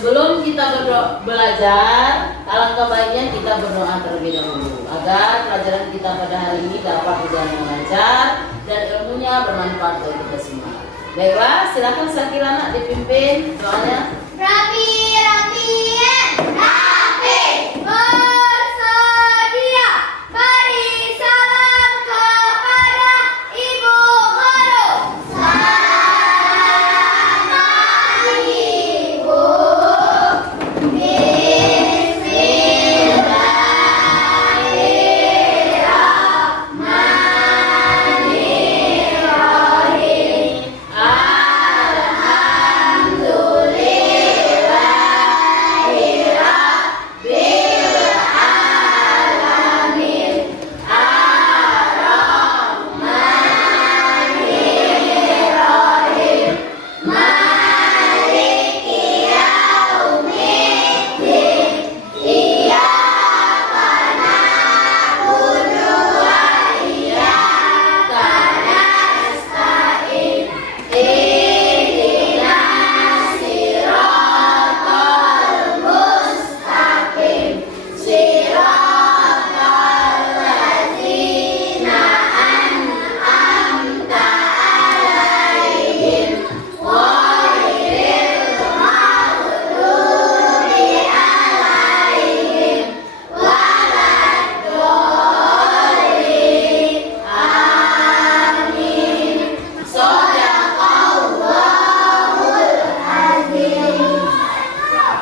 sebelum kita belajar, alangkah baiknya kita berdoa terlebih dahulu agar pelajaran kita pada hari ini dapat berjalan dengan lancar dan ilmunya bermanfaat bagi kita semua. Baiklah, silakan Sakila nak dipimpin doanya. Rapi, bersedia beri salam kepada Ibu Guru. Selamat Ibu.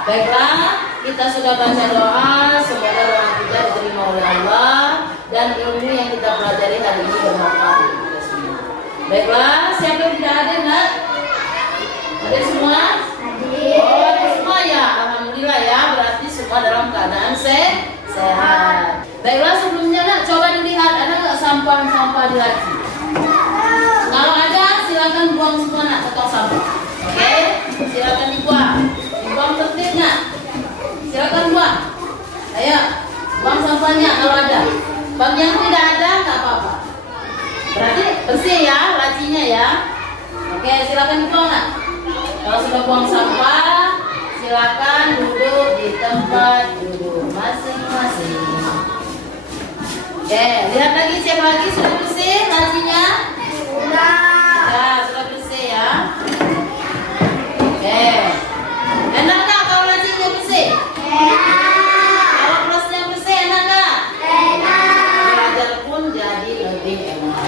Baiklah, kita sudah baca doa, semoga doa kita diterima oleh Allah dan ilmu yang kita pelajari hari ini bermanfaat untuk kita semua. Baiklah, siapa yang tidak hadir nak? Hadir semua? Oh, hadir semua ya, alhamdulillah ya, berarti semua dalam keadaan sehat. Baiklah, sebelumnya nak coba dilihat ada nggak sampah di laci? Kalau ada, silakan buang semua nak ke tong sampah. Oke, silakan dibuang. Buang tertib nak, silakan buang. Ayo, buang sampahnya kalau ada. Bang yang tidak ada nggak apa-apa. Berarti bersih ya lacinya ya. Oke, silakan dibuang nak. Kalau sudah buang sampah, silakan duduk di tempat duduk masing-masing. Oke, lihat lagi cek lagi sudah bersih lacinya. Sudah bersih ya. Oke. Enak nggak kalau lacinya bersih? Kalau plusnya bersih enak nggak? Belajar pun jadi lebih enak.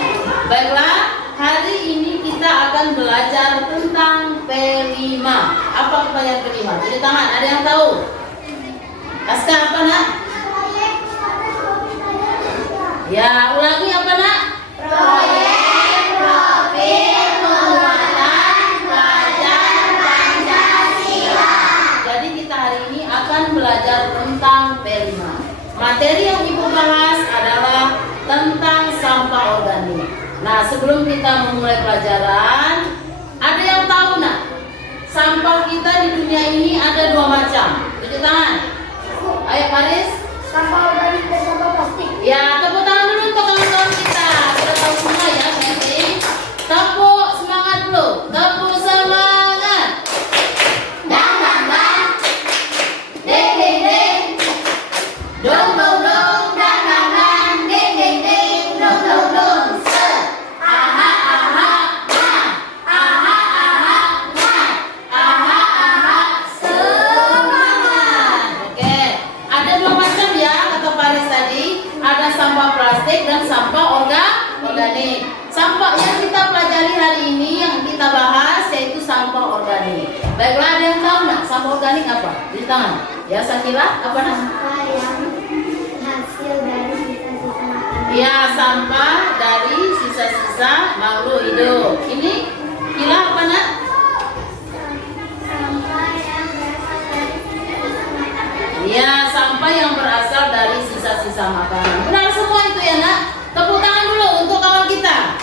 Baiklah, hari ini kita akan belajar tentang P5. Apa kepanjangan P5? Jadi tangan, ada yang tahu? Aska apa nak? Ya, ulangi apa nak? Proyek profil penguatan pelajar Pancasila. Jadi kita hari ini akan belajar tentang P5. Materi yang Ibu bahas adalah tentang sampah organik. Nah, sebelum kita memulai pelajaran, ada yang tahu nak? Sampah kita di dunia ini ada dua macam. Tunjuk tangan. Ayo Paris. Sampah organik dan sampah plastik. Ya, tepuk tangan dulu untuk kawan-kawan kita. Sudah tahu semua ya, penting. Tepuk semangat dulu. Tepuk semangat. Dang dang dang, ding ding ding, dong dong dong, dang dang dang, ding ding ding, dong dong dong. Aha aha nah, aha aha nah, aha aha semangat. Oke, ada dua macam ya kata Paris tadi. Ada sampah plastik dan sampah organik. Sampah yang kita pelajari hari ini yang kita bahas yaitu sampah organik. Baiklah, ada yang tahu nak sampah organik apa? Di tangan. Ya, Sakila, apa nama? Sampah yang hasil dari sisa-sisa makanan. Ya, sampah dari sisa-sisa makhluk hidup. Ini Kila apa nak? Sampah yang berasal dari sisa-sisa makanan. Ya, sampah yang berasal dari sisa-sisa makanan. Benar semua itu ya nak. Tepuk tangan dulu untuk kawan kita.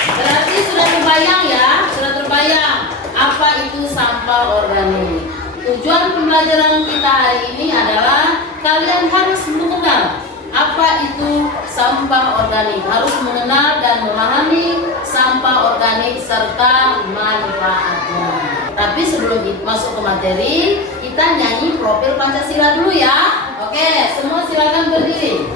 Berarti sudah terbayang ya, sudah terbayang apa itu sampah organik. Tujuan pembelajaran kita hari ini adalah kalian harus mengenal apa itu sampah organik, harus mengenal dan memahami sampah organik serta manfaatnya. Tapi sebelum masuk ke materi, kita kita nyanyi profil Pancasila dulu ya. Oke, semua silakan berdiri.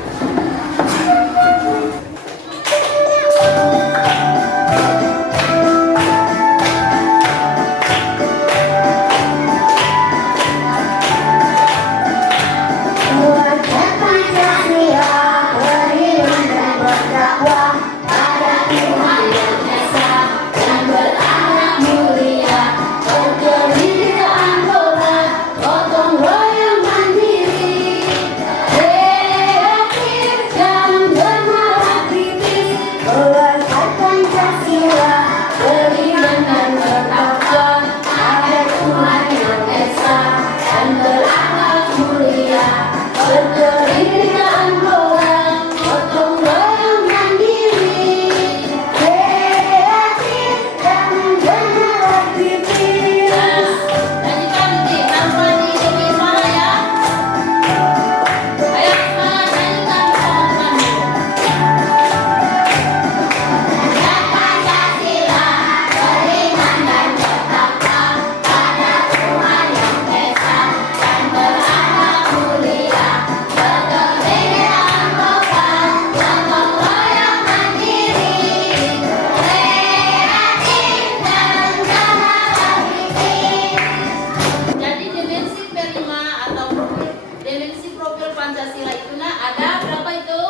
Pancasila itu ada berapa itu?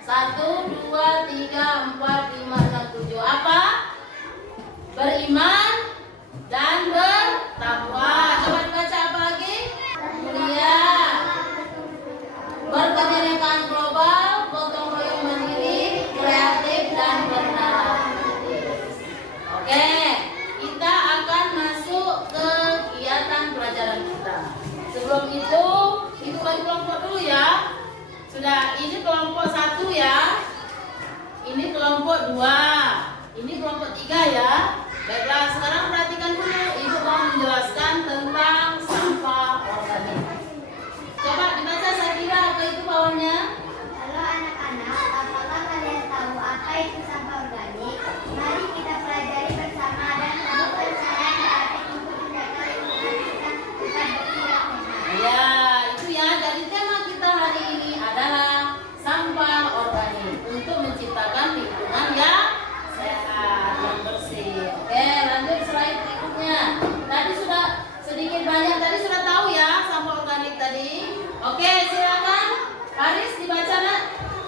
1, 2, 3, 4, 5, 6, 7. Apa? Beriman dan bertakwa. Coba dibaca apa lagi? Mulia, berkebinekaan global, gotong royong mandiri, kreatif dan bernarasi. Oke, kita akan masuk ke kegiatan pelajaran kita. Sebelum itu bagi kelompok dulu ya. Sudah, ini kelompok 1 ya. Ini kelompok 2. Ini kelompok 3 ya. Baiklah, sekarang perhatikan dulu. Ibu mau menjelaskan tentang sampah organik. Coba dibaca Sakira, apa itu bawahnya? Halo anak-anak, apakah kalian tahu apa itu sampah organik? Mari kita pelajari bersama dan temukan cara yang efektif untuk menjaga lingkungan kita tetap bersih dan sehat. Ya. Jadi tema kita hari ini adalah sampah organik untuk menciptakan lingkungan yang sehat, yang bersih. Oke, lanjut slide berikutnya. Tadi sudah sedikit banyak tadi sudah tahu ya sampah organik tadi. Oke, silakan Haris dibaca nak.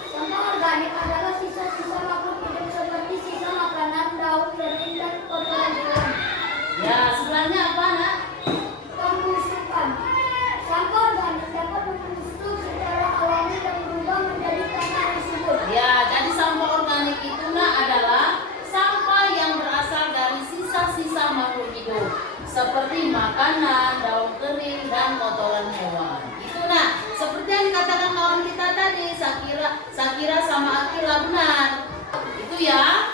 Sampah organik adalah sisa-sisa makhluk hidup seperti sisa makanan, daun, kering, dan kotoran hewan. Ya, sebelahnya apa nak? Pembusukan. Sampah organik dapat membusuk secara alami dan berubah menjadi tanah yang subur. Ya, jadi sampah organik itu adalah sampah yang berasal dari sisa-sisa makhluk hidup seperti makanan, daun kering, dan kotoran hewan. Itu seperti yang dikatakan kawan kita tadi, Sakira sama Akila benar. Itu ya.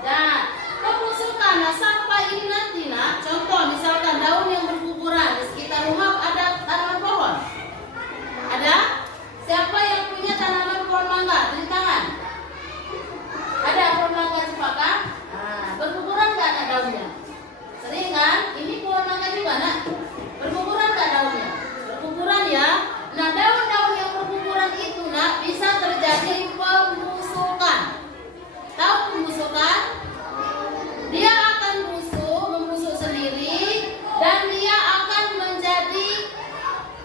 Dan pembusukan sampah ini nanti contoh misalkan daun yang berguguran di sekitar rumah ada tanaman pohon. Ada? Siapa yang punya tanaman pohon mangga? Tulis tangan. Ada pohon mangga cempaka? Berguguran nggak daunnya? Sering kan? Ini pohon mangga juga berguguran nggak daunnya? Berguguran ya. Nah, daun-daun yang berguguran itu bisa terjadi pembusukan. Tahu pembusukan? Dia akan membusuk sendiri dan dia akan menjadi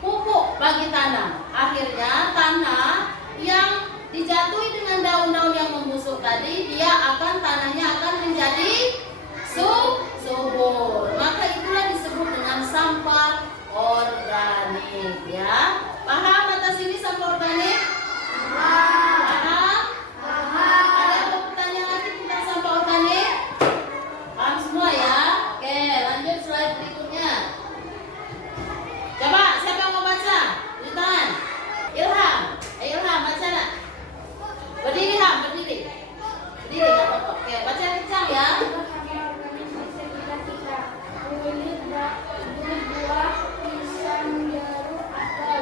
pupuk bagi tanah. Akhirnya tanah yang dijatuhi dengan daun-daun yang membusuk tadi, tanahnya akan menjadi subur. Maka itulah disebut dengan sampah organik ya. Paham atas ini sampah organik? Paham? Ada pertanyaan lagi tentang sampah organik? Paham semua ya? Oke, lanjut slide berikutnya. Coba siapa yang mau baca? Tulis tangan. Ilham. Ilham baca nak. Berdiri Ham, berdiri. Berdiri enggak apa-apa. Oke, baca kencang ya. Kulit buah, pisang, jeruk, apel,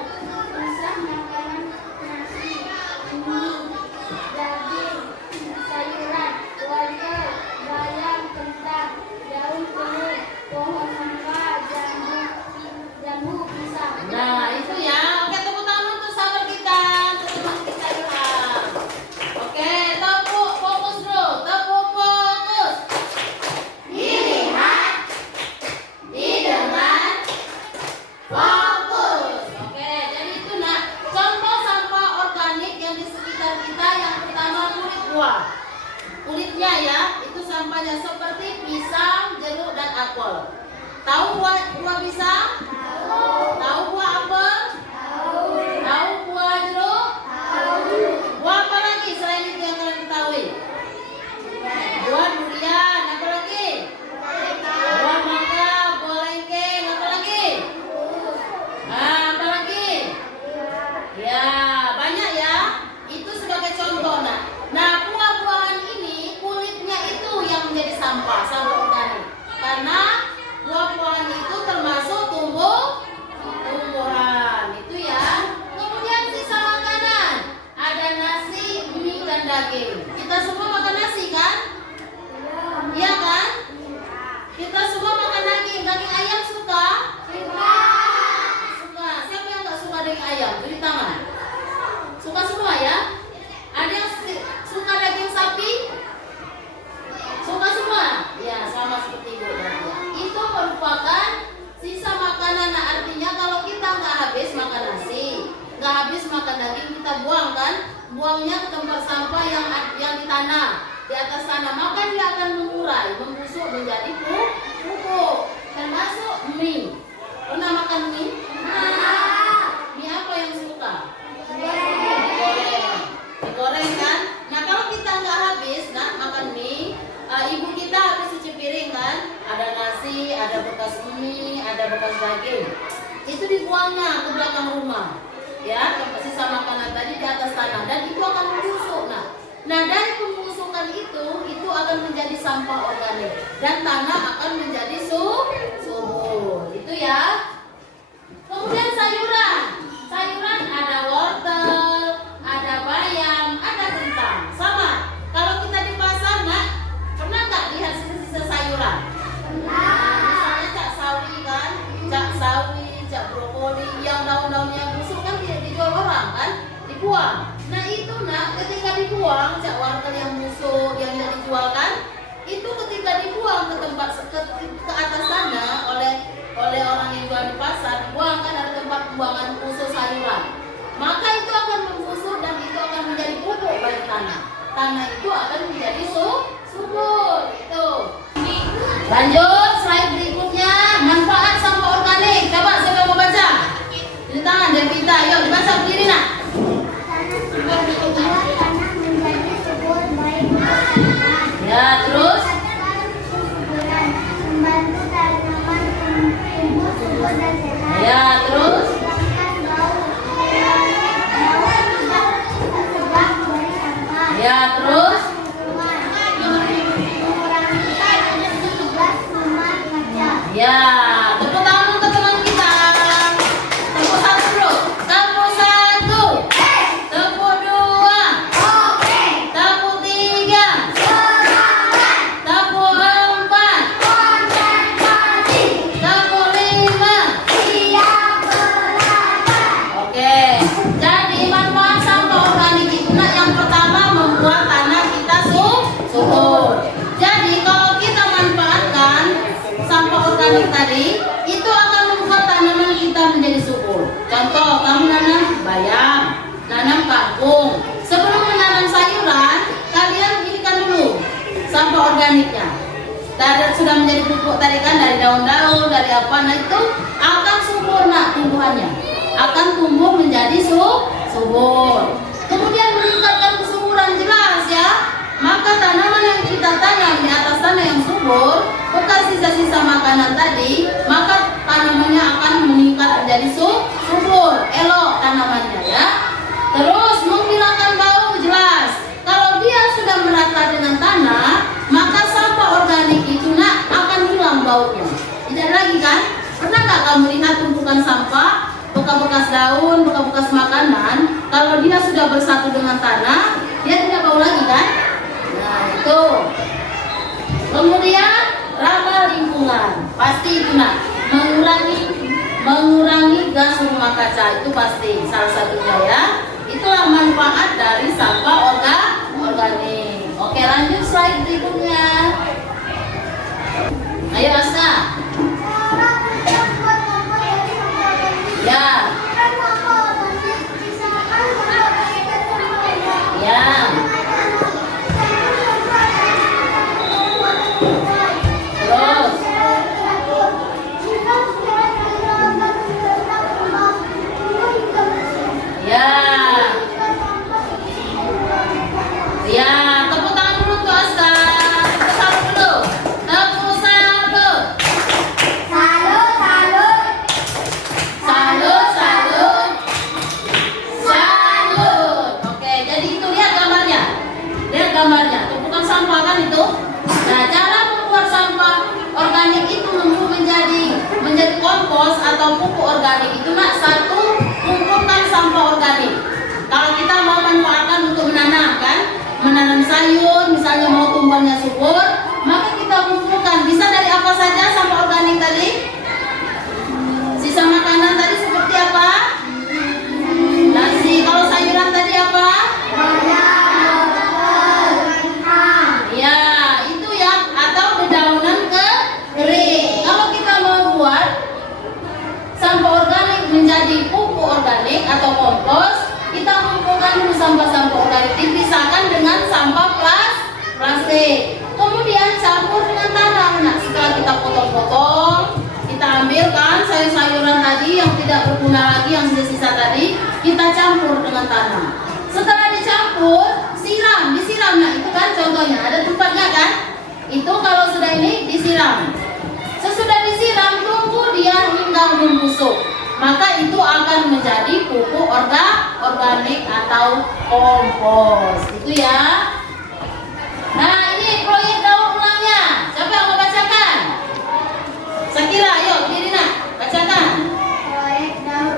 Tahu buah pisang? Tahu buah apel? Tahu buah jeruk? Buah apa lagi selain itu yang kalian ketahui? Buah durian, apa lagi? Buah mangga, buah lengkeng, apa lagi? Apa lagi? Ya, banyak ya. Itu sebagai contoh. Nah, buah-buahan ini kulitnya itu yang menjadi sampah organik. Karena buah-buahan itu termasuk tumbuhan. Itu ya. Kemudian sisa makanan. Ada nasi, mie, dan daging. Kita semua makan nasi kan? Iya kan? Kita semua makan daging. Daging ayam suka? Suka. Siapa yang nggak suka daging ayam? Beri tangan. Suka semua ya? Ada yang suka daging sapi? Suka semua? Ya, sama seperti itu. Itu merupakan sisa makanan. Nah, artinya kalau kita nggak habis makan nasi, nggak habis makan daging, kita buang kan? Buangnya ke tempat sampah yang ditanam di atas tanah, maka dia akan mengurai, membusuk menjadi pupuk. Termasuk mie. Pernah makan mie? Mie apa yang suka? Digoreng kan? Nah, kalau kita nggak habis makan mie, ibu kita habis cuci piring kan? Ada nasi, ada bekas mie, ada bekas daging. Itu dibuangnya ke belakang rumah. Ya, sisa makanan tadi di atas tanah dan itu akan membusuk. Nah, dari pembusukan itu akan menjadi sampah organik dan tanah akan menjadi subur. Itu ya. Kemudian sayuran. Sayuran ada wortel, ada bayam, ada kentang. Sama. Kalau kita di pasar, pernah nggak lihat sisa-sisa sayuran? Misalnya cak sawi kan, cak brokoli yang daun-daunnya busuk kan tidak dijual orang kan, dibuang. Nah itu ketika dibuang, cak wortel yang busuk yang tidak dijual kan, itu ketika dibuang ke tempat ke atas sana oleh orang yang jual di pasar, dibuang kan ada tempat pembuangan khusus sayuran. Maka itu akan membusuk dan itu akan menjadi pupuk bagi tanah. Tanah itu akan menjadi subur. Itu. Lanjut slide berikutnya, manfaat sampah organik. Coba siapa mau baca? Di tangan Devita, yuk dibaca berdiri nak. Ya, terus? Ya, terus? Ya, terus? Ya, tepuk tangan untuk teman kita. Tepuk satu dulu. Tepuk satu. Tepuk dua. Tepuk tiga. Tepuk empat. Tepuk lima. Oke. Jadi manfaat sampah organik itu yang pertama membuat tanah kita subur. Jadi kalau kita manfaatkan sampah organik tadi, itu akan membuat tanaman kita menjadi subur. Contoh, kamu nanam bayam, nanam kangkung. Sebelum menanam sayuran, kalian pilihkan dulu sampah organiknya. Sudah menjadi pupuk tadi kan, dari daun-daun, dari apa, nah itu akan subur tumbuhannya. Akan tumbuh menjadi subur. Kemudian meningkatkan kesuburan, jelas ya. Maka tanaman yang kita tanam di atas tanah yang subur, bekas sisa-sisa makanan tadi, maka tanamannya akan meningkat menjadi subur, elok tanamannya ya. Terus menghilangkan bau, jelas. Kalau dia sudah merata dengan tanah, maka sampah organik itu akan hilang baunya. Tidak lagi kan? Pernah nggak kamu lihat tumpukan sampah, bekas-bekas daun, bekas-bekas makanan, kalau dia sudah bersatu dengan tanah, dia tidak bau lagi kan? Nah itu. Kemudian ramah lingkungan, pasti itu mengurangi gas rumah kaca, itu pasti salah satunya ya. Itulah manfaat dari sampah organik. Oke, lanjut slide berikutnya. Ayo Asna. Ya. Ya. Terus. itu nak, satu, kumpulkan sampah organik. Kalau kita mau manfaatkan untuk menanam kan, menanam sayur, misalnya mau tumbuhannya subur, maka kita kumpulkan. Bisa dari apa saja sampah organik tadi? Sisa makanan tadi seperti apa? Nasi. Kalau sayuran tadi apa? Ya, itu ya. Atau dedaunan kering. Kalau kita mau buat sampah organik menjadi pupuk organik atau kompos, kita kumpulkan dulu sampah-sampah organik, dipisahkan dengan sampah plastik. Kemudian campur dengan tanah. Nah, setelah kita potong-potong, kita ambilkan sayur-sayuran tadi yang tidak berguna lagi, yang sisa tadi, kita campur dengan tanah. Setelah dicampur, disiram. Nah, itu kan contohnya, ada tempatnya kan? Itu kalau sudah ini disiram. Sesudah disiram, tunggu dia hingga membusuk. Maka itu akan menjadi pupuk organik atau kompos. Itu ya. Nah, ini proyek daur ulangnya. Siapa yang mau bacakan? Sakira, ayo, diri nak, bacakan. Proyek daur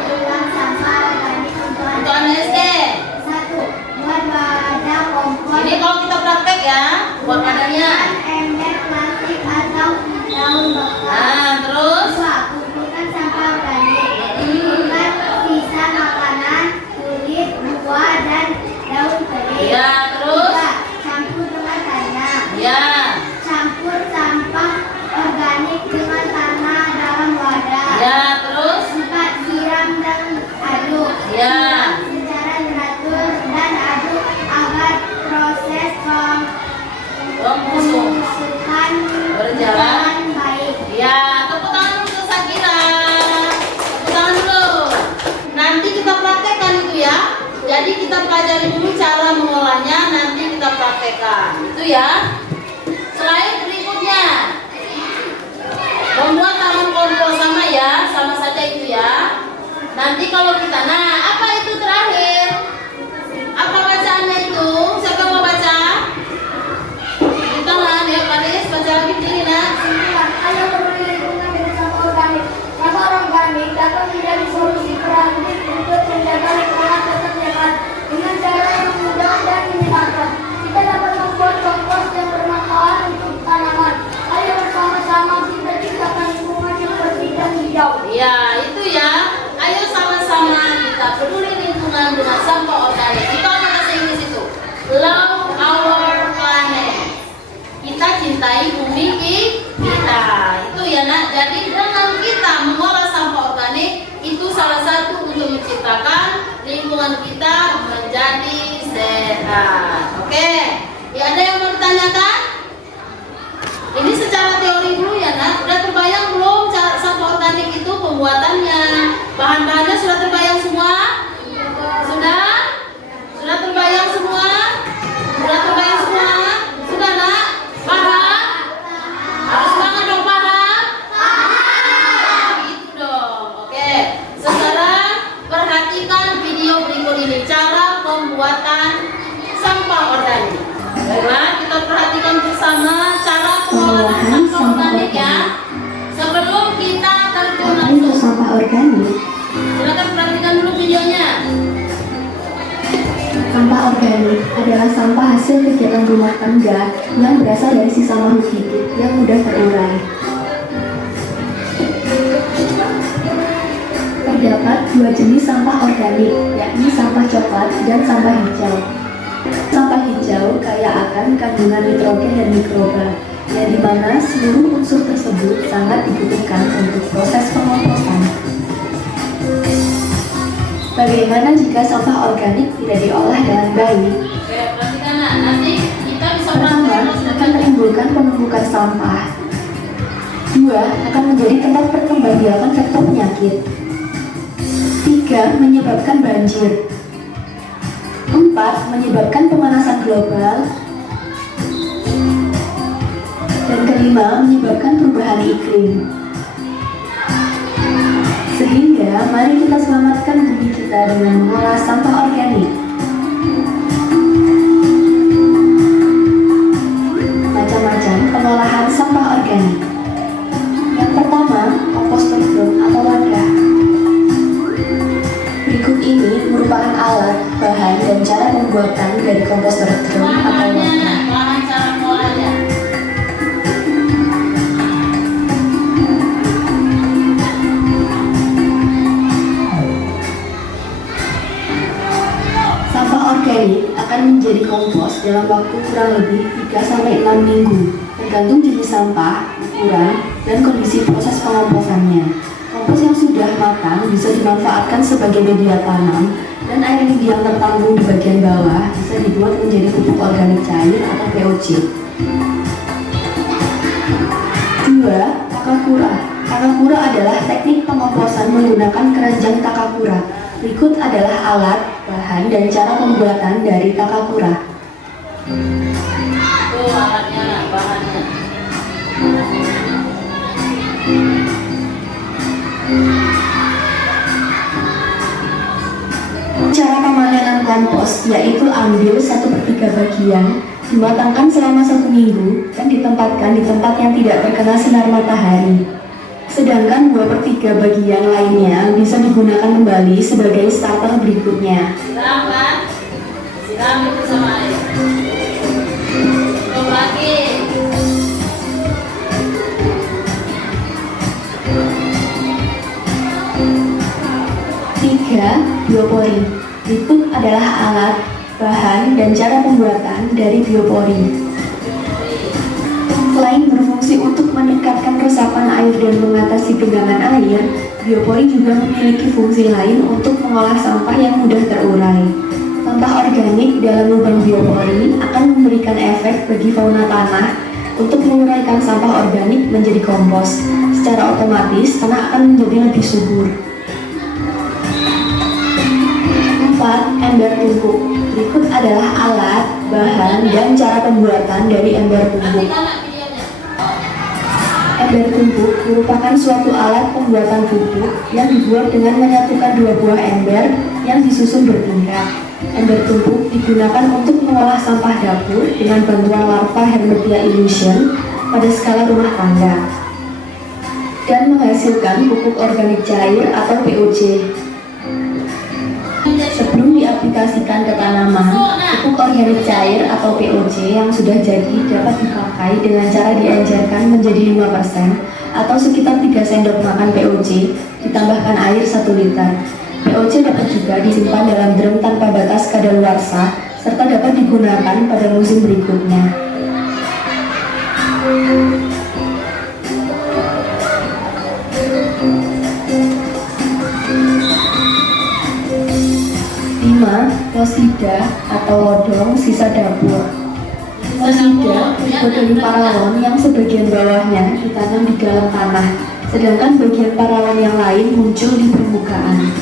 ulang sampah organik untuk anak SD. 1. Buat wadah kompos. Ini kalau kita praktek ya, buat wadahnya. Ember plastik atau daun bakar. Nah, terus 2. Kumpulkan sampah organik. Kumpulkan sisa makanan, kulit, buah, dan daun kering. ya, terus 3. Campur dengan tanah. ya, Campur sampah organik dengan tanah dalam wadah. ya, terus 4. Siram dan aduk. ya, Secara teratur dan aduk agar proses pembusukan berjalan baik. ya. Tepuk tangan dulu untuk Sakira. Tepuk tangan dulu. Nanti kita praktekkan itu ya. Jadi kita pelajari dulu cara mengolahnya, nanti kita praktekkan. Itu ya. Slide berikutnya. Membuat taman kompos sama ya, sama saja itu ya. Nanti kalau kita, nah apa itu terakhir? Apa bacaannya itu? Siapa yang mau baca? Kita lah, ya Paris, baca lagi diri nak. Ayo peduli lingkungan dengan sampah organik. Sampah organik dapat menjadi solusi kreatif untuk menjaga lingkungan tetap sehat dengan cara yang mudah dan menyenangkan. Kita dapat membuat kompos yang bermanfaat untuk tanaman. Ayo bersama-sama kita ciptakan lingkungan yang bersih dan hijau. Ya, itu ya. Ayo sama-sama kita peduli lingkungan dengan sampah organik. Itu apa bahasa Inggris itu? Love our planet. Kita cintai bumi kita. Itu ya nak. Jadi dengan kita mengolah sampah organik, itu salah satu untuk menciptakan lingkungan kita menjadi sehat. Oke. Ya, ada yang mau ditanyakan? Ini secara teori dulu ya nak. Sudah terbayang belum cara sampah organik itu pembuatannya? Bahan-bahannya sudah terbayang semua? Sudah? Sudah terbayang semua? Sudah terbayang semua? Sudah nak? Paham? Harus banget dong paham? Gitu dong. Oke. Sekarang perhatikan video berikut ini, cara pembuatan sampah organik. Baiklah, kita perhatikan bersama cara pengolahan sampah organik ya. Sebelum kita terjun Untuk langsung, sampah organik, silakan perhatikan dulu videonya. sampah organik adalah sampah hasil kegiatan rumah tangga yang berasal dari sisa makhluk hidup yang mudah terurai. Terdapat dua jenis sampah organik, yakni sampah coklat dan sampah hijau. Sampah hijau kaya akan kandungan nitrogen dan mikroba, yang dimana seluruh unsur tersebut sangat dibutuhkan untuk proses pengomposan. Bagaimana jika sampah organik tidak diolah dengan baik? Oke, perhatikan nak. Nanti kita bisa Pertama, akan menimbulkan penumpukan sampah. 2. Akan menjadi tempat perkembangbiakan vektor penyakit. 3. Menyebabkan banjir. 4. Menyebabkan pemanasan global. Dan kelima, menyebabkan perubahan iklim. Sehingga, mari kita selamatkan bumi kita dengan mengolah sampah organik. Macam-macam pengolahan sampah organik. Yang pertama, komposterium atau wadah pembuatan dari komposter drum atau Bahannya, wadah. bahan cara ngolahnya. Sampah organik akan menjadi kompos dalam waktu kurang lebih 3-6 minggu, tergantung jenis sampah, ukuran, dan kondisi proses pengomposannya. Kompos yang sudah matang bisa dimanfaatkan sebagai media tanam, dan air lidi yang tertampung di bagian bawah bisa dibuat menjadi pupuk organik cair atau POC. 2. Takakura. Takakura adalah teknik pengomposan menggunakan keranjang takakura. Berikut adalah alat, bahan, dan cara pembuatan dari takakura. Tuh alatnya, bahannya. Cara pemanenan kompos yaitu ambil 1/3 bagian, dimatangkan selama 1 minggu, dan ditempatkan di tempat yang tidak terkena sinar matahari. Sedangkan 2/3 bagian lainnya bisa digunakan kembali sebagai starter berikutnya. Siram kan? Siram itu sama air. Tutup lagi. 3. Biopori. Berikut adalah alat, bahan, dan cara pembuatan dari biopori. Selain berfungsi untuk meningkatkan resapan air dan mengatasi genangan air, biopori juga memiliki fungsi lain untuk mengolah sampah yang mudah terurai. Sampah organik dalam lubang biopori akan memberikan efek bagi fauna tanah untuk menguraikan sampah organik menjadi kompos. Secara otomatis, tanah akan menjadi lebih subur. 4. Ember tumpuk. Berikut adalah alat, bahan, dan cara pembuatan dari ember tumpuk. Nanti kan videonya. Ember tumpuk merupakan suatu alat pembuatan pupuk yang dibuat dengan menyatukan 2 buah ember yang disusun bertingkat. Ember tumpuk digunakan untuk mengolah sampah dapur dengan bantuan larva Hermetia illusion pada skala rumah tangga dan menghasilkan pupuk organik cair atau POC. Sebelum diaplikasikan ke tanaman, pupuk organik cair atau POC yang sudah jadi dapat dipakai dengan cara diencerkan menjadi 5% atau sekitar 3 sendok makan POC, ditambahkan air 1 liter. POC dapat juga disimpan dalam drum tanpa batas kadaluarsa serta dapat digunakan pada musim berikutnya. Losida atau lodong sisa dapur. Losida terbuat dari paralon yang sebagian bawahnya ditanam di dalam tanah, sedangkan bagian paralon yang lain muncul di permukaan.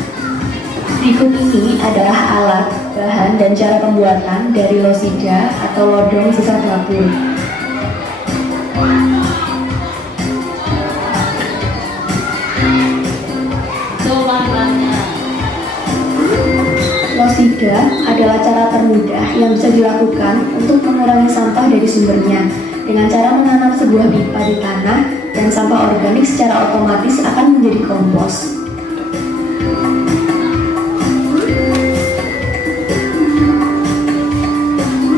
Berikut ini adalah alat, bahan, dan cara pembuatan dari losida atau lodong sisa dapur. Tuh bahannya. Losida adalah cara termudah yang bisa dilakukan untuk mengurangi sampah dari sumbernya dengan cara menanam sebuah pipa di tanah dan sampah organik secara otomatis akan menjadi kompos.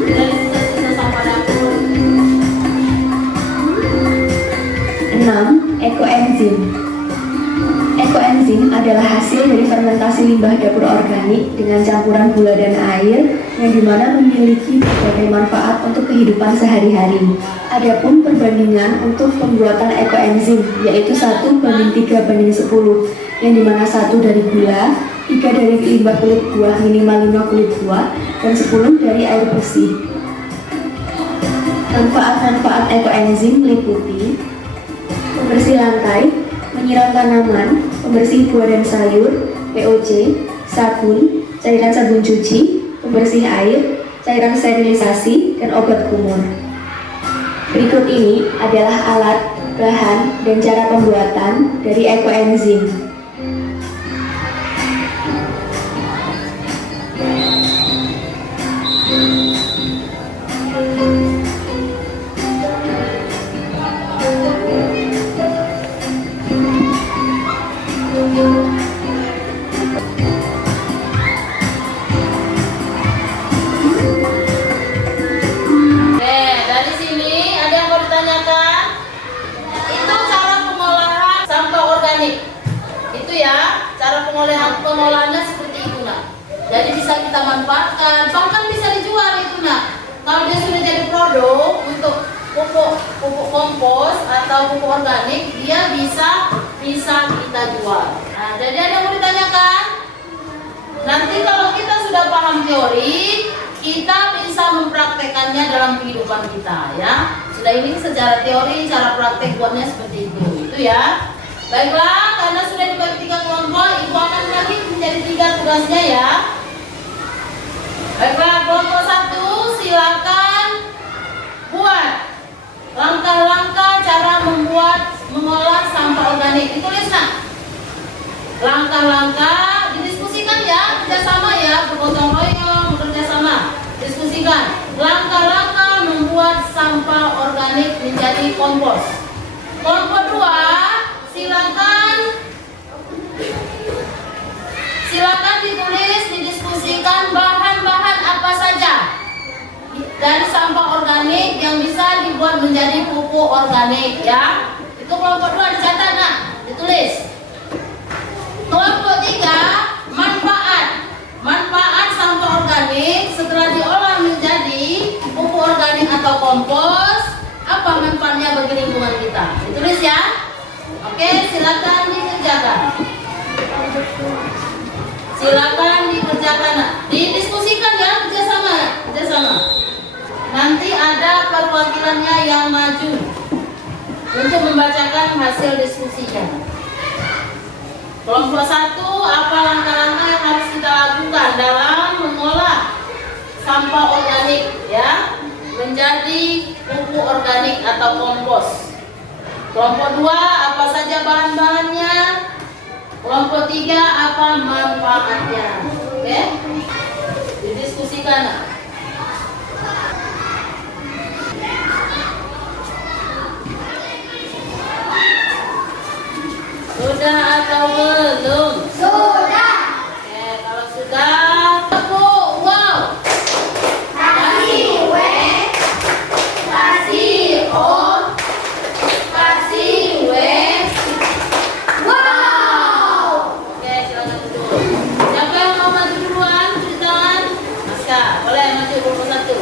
Dari sisa-sisa sampah dapur. 6. Ekoenzim. Ekoenzim adalah hasil dari fermentasi limbah dapur organik dengan campuran gula dan air yang dimana memiliki berbagai manfaat untuk kehidupan sehari-hari. Adapun perbandingan untuk pembuatan ekoenzim yaitu 1:3:10 yang dimana 1 dari gula, 3 dari limbah kulit buah minimal 5 kulit buah, dan 10 dari air bersih. Manfaat-manfaat ekoenzim meliputi pembersih lantai, menyiram tanaman, pembersih buah dan sayur, POC, sabun, cairan sabun cuci, pembersih air, cairan sterilisasi, dan obat kumur. Berikut ini adalah alat, bahan, dan cara pembuatan dari ekoenzim. pengelolaannya seperti itu nak. Jadi bisa kita manfaatkan, bahkan bisa dijual itu nak. Kalau dia sudah jadi produk untuk pupuk kompos atau pupuk organik, dia bisa kita jual. Nah, jadi ada yang mau ditanyakan? Nanti kalau kita sudah paham teori, kita bisa mempraktekannya dalam kehidupan kita ya. Sudah ini secara teori, cara praktek buatnya seperti itu ya. Baiklah, karena sudah dibagi 3 kelompok, ibu akan bagi menjadi 3 tugasnya ya. Baiklah, kelompok 1 silakan buat langkah-langkah cara mengolah sampah organik. Ditulis nak. Langkah-langkah didiskusikan ya, kerjasama ya, bergotong royong, bekerjasama. Diskusikan langkah-langkah membuat sampah organik menjadi kompos. Kelompok 2 silakan ditulis, didiskusikan bahan-bahan apa saja dari sampah organik yang bisa dibuat menjadi pupuk organik ya. Itu kelompok 2 dicatat nak, ditulis. Kelompok 3 manfaat sampah organik setelah diolah menjadi pupuk organik atau kompos. Apa manfaatnya bagi lingkungan kita? Ditulis ya. Oke, silakan dikerjakan. Nak. Didiskusikan ya, kerjasama. Nanti ada perwakilannya yang maju untuk membacakan hasil diskusinya. Kelompok 1, apa langkah-langkah yang harus kita lakukan dalam mengolah sampah organik ya menjadi pupuk organik atau kompos. Kelompok 2, apa saja bahan-bahannya. Kelompok 3, apa manfaatnya. Oke? Didiskusikan. Sudah atau belum? Sudah. Oke, kalau sudah, tepuk wow. Kasih W, kasih O, kasih W. Wow. Oke, silakan duduk. Siapa yang mau maju duluan? Cuci tangan. Maska, boleh maju kelompok 1.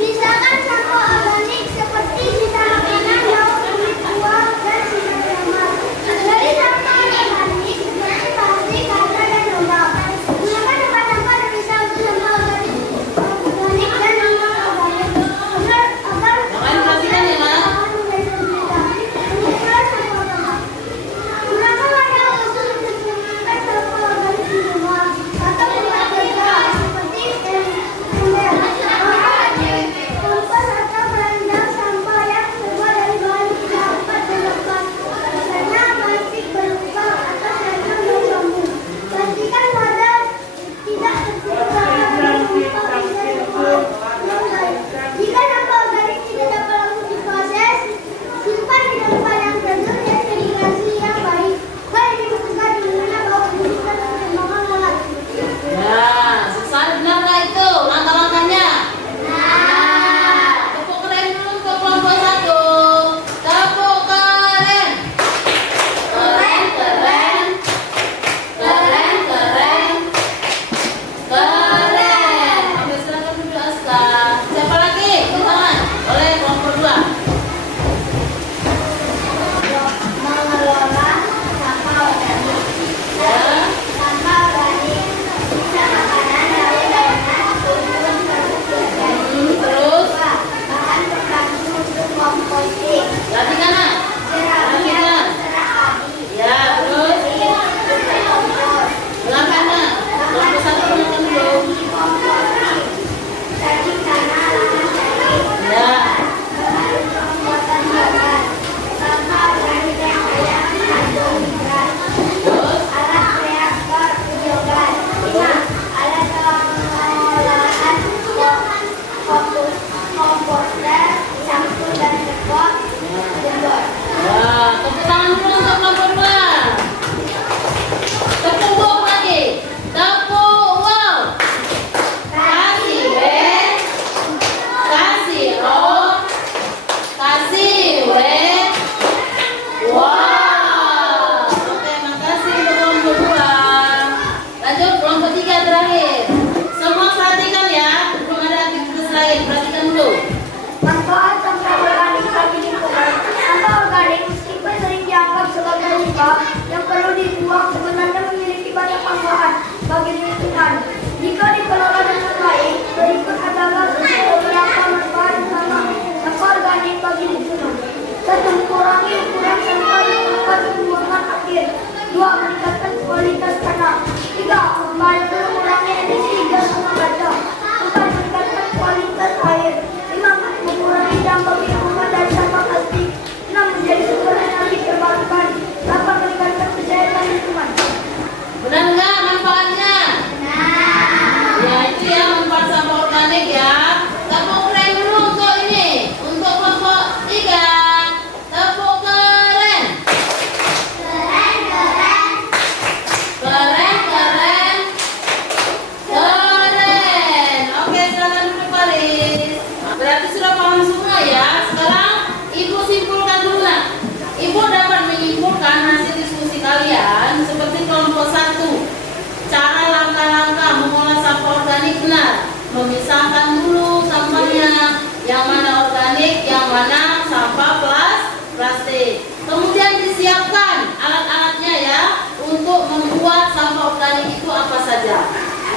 Misalkan sampah organik seperti sisa makanan, daun kulit buah, dan sisa kamar. Dari sampah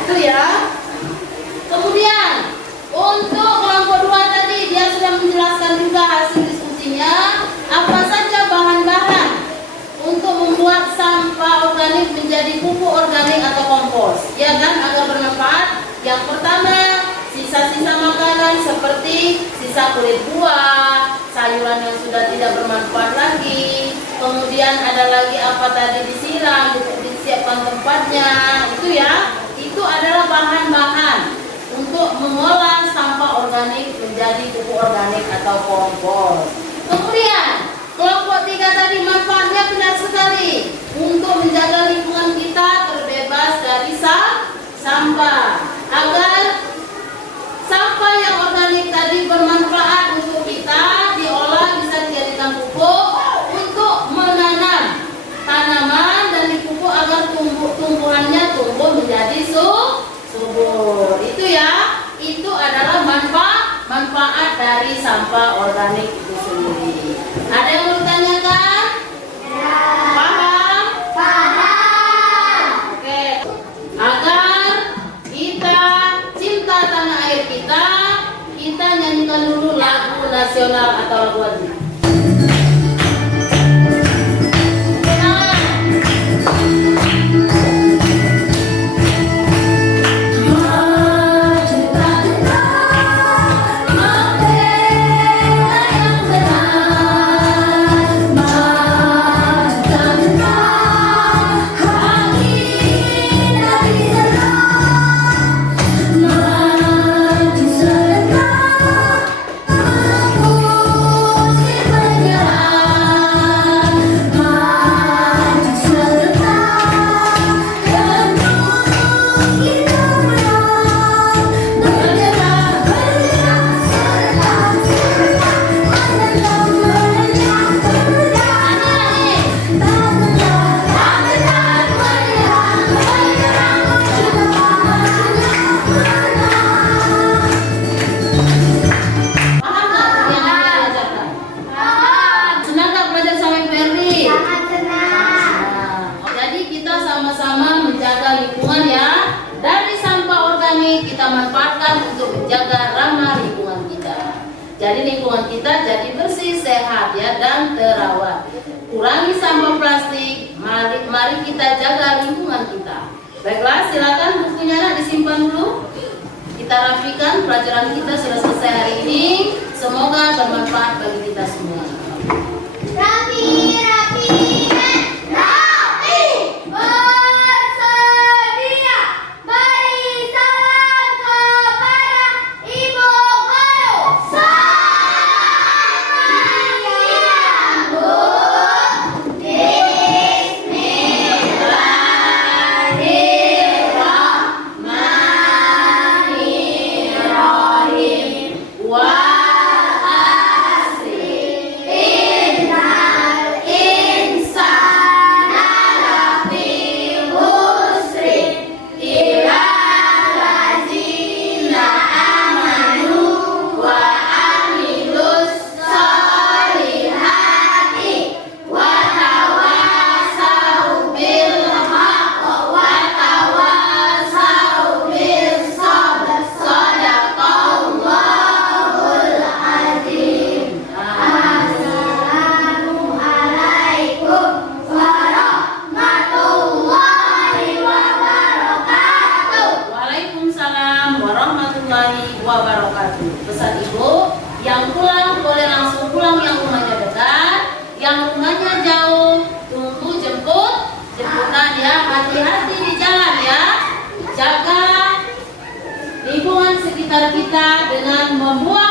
Itu ya. Kemudian untuk kelompok 2 tadi dia sudah menjelaskan juga hasil diskusinya apa saja bahan-bahan untuk membuat sampah organik menjadi pupuk organik atau kompos, ya kan, agar bermanfaat. Yang pertama, sisa-sisa makanan seperti sisa kulit buah, sayuran yang sudah tidak bermanfaat lagi. Kemudian ada lagi apa tadi, disiram, disiapkan tempatnya, itu ya. Itu adalah bahan-bahan untuk mengolah sampah organik menjadi pupuk organik atau kompos. Kemudian kelompok 3 tadi manfaatnya benar sekali untuk menjaga lingkungan kita terbebas dari sampah, agar sampah yang organik tadi bermanfaat untuk kita, diolah bisa dijadikan pupuk untuk menanam tanaman dan dipupuk agar tumbuhannya tumbuh menjadi subur. Itu ya, itu adalah manfaat dari sampah organik itu sendiri. Ada yang mau ditanyakan? Ya. Paham? Paham. Oke. Agar kita cinta tanah air kita nyanyikan dulu lagu nasional atau lagu wajib. Jadi lingkungan kita jadi bersih, sehat ya, dan terawat. Kurangi sampah plastik, mari kita jaga lingkungan kita. Baiklah, silakan bukunya nak disimpan dulu. Kita rapikan, pelajaran kita sudah selesai hari ini. Semoga bermanfaat bagi kita semua. Rapi, bersedia beri salam kepada Ibu Guru. Pesan Ibu, yang pulang boleh langsung pulang, yang rumahnya dekat, yang rumahnya jauh tunggu jemputan ya. Hati-hati di jalan ya, jaga lingkungan sekitar kita dengan membuang